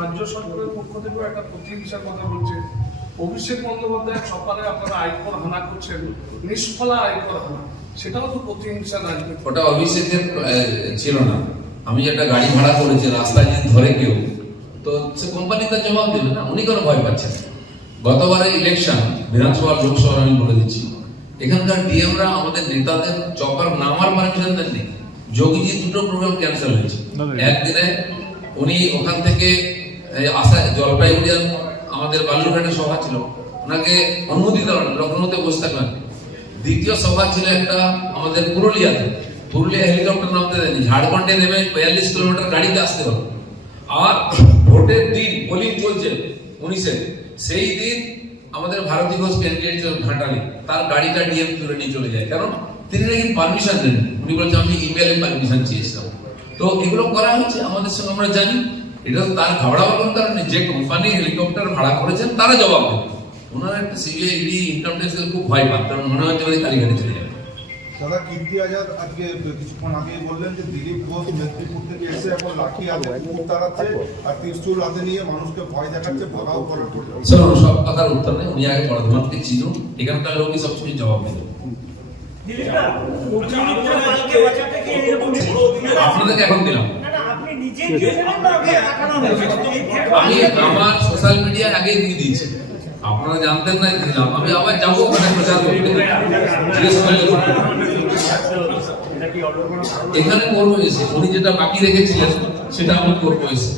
রাজ্য সরকারের পক্ষ থেকে একটা প্রতিহিংসার কথা বলছে। অভিষেক বন্দ্যোপাধ্যায় সকালে আপনারা আয়কর হানা করছেন, নিষ্ফলা আয়কর হানা, সেটাও তো প্রতিহিংসা রাজনীতি। ওটা অভিষেকের ছিল না। আমি যেটা গাড়ি ভাড়া করেছি রাস্তায় যদি ধরে কেউ, তো সে কোম্পানি তার জবাব দেবে না, উনি কোনো ভয় পাচ্ছেন। গতবারের ইলেকশন বিধানসভা লোকসভার আমি বলে দিচ্ছি, এখানকার ডিএমরা আমাদের নেতাদের চপার নামার পারমিশন দেননি। যোগীজি দুটো প্রোগ্রাম ক্যান্সেল হয়েছে একদিনে। উনি ওখান থেকে আসা জলপাইগুড়িয়ার আমাদের বালুরঘাটে সভা ছিল, ওনাকে অনুমতি দেওয়া লখনৌতে বসে থাকলেন। দ্বিতীয় সভা ছিল একটা আমাদের পুরুলিয়া হেলিকপ্টার নামতে দেয়নি, ঝাড়খণ্ডে নেমে 42 কিলোমিটার গাড়িতে আসতে হবে। আর ভোটের দিন পোলিং চলছে 19-এ, সেই দিন আমাদের ভারতী ঘোষ ক্যান্ডিডেট ঘাটালি, তার গাড়িটা ডিএম তুলে নিয়ে চলে যায়। কারণ তিনি নাকি পারমিশন দেন, উনি বলছেন আমি ইমেলে পারমিশন চেয়েছিলাম। তো এগুলো করা হচ্ছে আমাদের সঙ্গে, আমরা জানি। এটা তো তার ঘাবড়াবার কোনো কারণে, যে কোম্পানি হেলিকপ্টার ভাড়া করেছেন তারা জবাব দেবে। ওনারা একটা সিবিআই ইডি ইনকাম ট্যাক্স খুব ভয় পান, কারণ মনে হচ্ছে ওই কালীঘাটে চলে যাবে। দাদা কীর্তি আজাদ আজকে কিছুক্ষণ আগে বললেন যে দিলীপ ঘোষ মেদিনীপুর থেকে এসে এখন লাঠি হাতে কুকুর তাড়াচ্ছে আর ত্রিশূল হাতে নিয়ে মানুষকে ভয় দেখাচ্ছে, ভাগাও করে। সব কথার উত্তর নেই, উনি আগে বর্ধমানকে চিনুন, এখানকার লোকই সবসময় জবাব দেবে। আপনাদেরকে এখন দিলাম, আমি আমার সোশ্যাল মিডিয়ায় আগে দিয়ে দিয়েছি, আপনারা জানতেন না দিলাম। আমি আবার যাবো ওখানে প্রচার করতে, এখানে করবো এসে। উনি যেটা বাকি রেখেছিলেন সেটা আমি করবো এসে।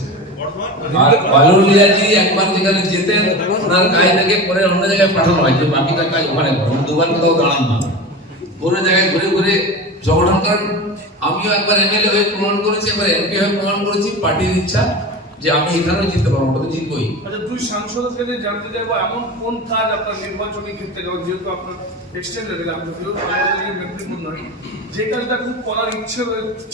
আর বালুরলিয়াজি একবার যেখানে যেতেন, ওনার গায়ে থেকে পরে অন্য জায়গায় পাঠানো হয় যে বাকিটা কাজ ওখানে করেন, দুবার কোথাও দাঁড়ান না, কোনো জায়গায় ঘুরে ঘুরে সংগঠন করেন। আমিও একবার এমএলএ হয়ে প্রমাণ করেছি, একবার এমপি হয়ে প্রমাণ করেছি, পার্টির ইচ্ছা যে আমি এখানেও জিততে পারবো, ওটা তো জিতবই। আচ্ছা, দুই সাংসদের থেকে জানতে চাইবো এমন কোন কাজ আপনার নির্বাচনী ক্ষেত্রে, যেহেতু আপনার এক্সটেন্ডেড মেদিনীপুর নয়, যে কাজটা খুব করার ইচ্ছে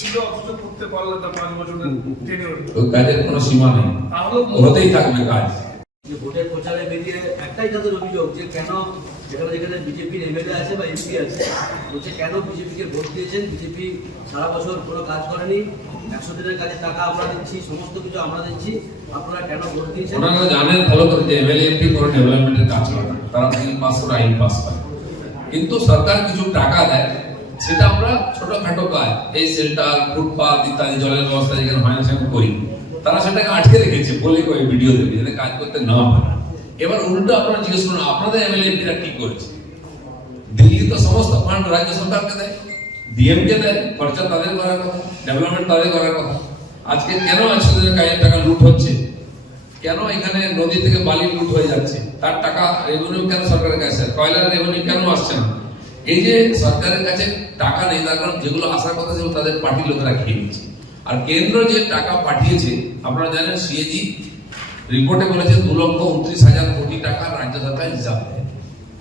ছিল অথচ করতে পারলো না 5 বছরের টেনিওরে? ওই কাজের কোনো সীমা নেই, হতেই থাকবে কাজ। যে ভোটের প্রচারে বেরিয়ে একটাই তাদের অভিযোগ যে কেন যেখানে বিজেপির এমএলএ আছে বা এমপি আছে, বলছে কেন বিজেপিকে ভোট দিয়েছেন, বিজেপি সারা বছর কোনো কাজ করেনি, 100 দিনের কাজে টাকা আমরা দিচ্ছি, সমস্ত কিছু আমরা দিচ্ছি, আপনারা কেন ভোট দিয়েছেন? ওনারা জানেন ভালো করে যে এমএলএ এমপি কোনো ডেভেলপমেন্টের কাজ করে না, তারা পাস করে আইন পাস করে, কিন্তু সরকার কিছু টাকা দেয়, সেটা আমরা ছোটখাটো কাজ, এই শেল্টার, ফুটপাথ ইত্যাদি, জলের ব্যবস্থা যেখানে হয় না সেখানে করি। তারা সেটাকে আটকে রেখেছে বলে কই ভিডিও দেবে যাতে কাজ করতে না পারে। এবার উল্টো আপনারা জিজ্ঞেস করুন আপনাদের এমএলএ এমপিরা কি করেছে? দিল্লি তো সমস্ত ফান্ড রাজ্য সরকারকে দেয়, ডিএমকে দেয়, খরচা তাদের করার কথা, ডেভেলপমেন্ট তাদের করার কথা। আজকে কেন 100 দিনের কাজের টাকা লুট হচ্ছে? কেন এখানে নদী থেকে বালি লুট হয়ে যাচ্ছে? তার টাকা রেভিনিউ কেন সরকারের কাছে, কয়লার রেভিনিউ কেন আসছে না? এই যে সরকারের কাছে টাকা নেই, তার কারণ যেগুলো আসার কথা ছিল তাদের পার্টির লোকেরা খেয়ে নিচ্ছে। আর কেন্দ্র যে টাকা পাঠিয়েছে, আপনারা জানেন সিএজি রিপোর্টে বলেছে 2,29,000 কোটি টাকা রাজ্য সরকার হিসাব দেয়।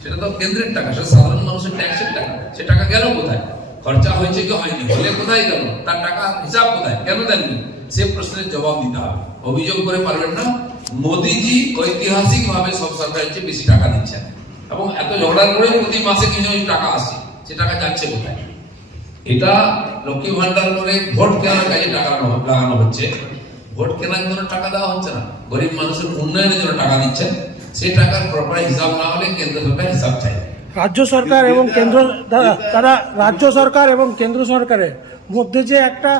সেটা তো কেন্দ্রের টাকা, সেটা সাধারণ মানুষের ট্যাক্সের টাকা। সে টাকা গেল কোথায়? খরচা হয়েছে কি হয়নি, হলে কোথায় গেল, তার টাকা হিসাব কোথায়, কেন দেননি? সে প্রশ্নের জবাব দিতে হবে। অভিযোগ করে পারবেন না মোদিজি ঐতিহাসিক ভাবে সব সরকারের চেয়ে বেশি টাকা দিচ্ছেন, এবং এত ঝগড়ার পরে প্রতি মাসে কিছু টাকা আসছে, সে টাকা যাচ্ছে কোথায়? এটা লক্ষ্মী ভান্ডার করে ভোট কেনার কাজে টাকা লাগানো হচ্ছে, ভোট কেনার জন্য টাকা দেওয়া হচ্ছে না। গরিব মানুষের উন্নয়নের জন্য টাকা দিচ্ছেন, সেই টাকার প্রপার হিসাব না হলে কেন্দ্র সরকার হিসাব চাই। রাজ্য সরকার এবং কেন্দ্র, তারা রাজ্য সরকার এবং কেন্দ্র সরকারের মধ্যে যে একটা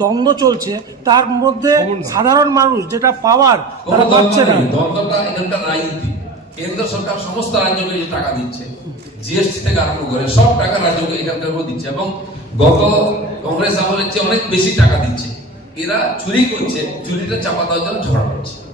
দ্বন্দ্ব চলছে, তার মধ্যে সাধারণ মানুষ যেটা পাওয়ার তারা পাচ্ছে না। দ্বন্দ্বটা এখানকার রাজনীতি। কেন্দ্র সরকার সমস্ত রাজ্যকে যে টাকা দিচ্ছে, জিএসটি থেকে আরম্ভ করে সব টাকা রাজ্যকে এখানকার দিচ্ছে, এবং গত কংগ্রেস আমলের চেয়ে অনেক বেশি টাকা দিচ্ছে। এরা চুরি করছে, চুরিটা চাপা দেওয়ার জন্য ঝগড়া করছে।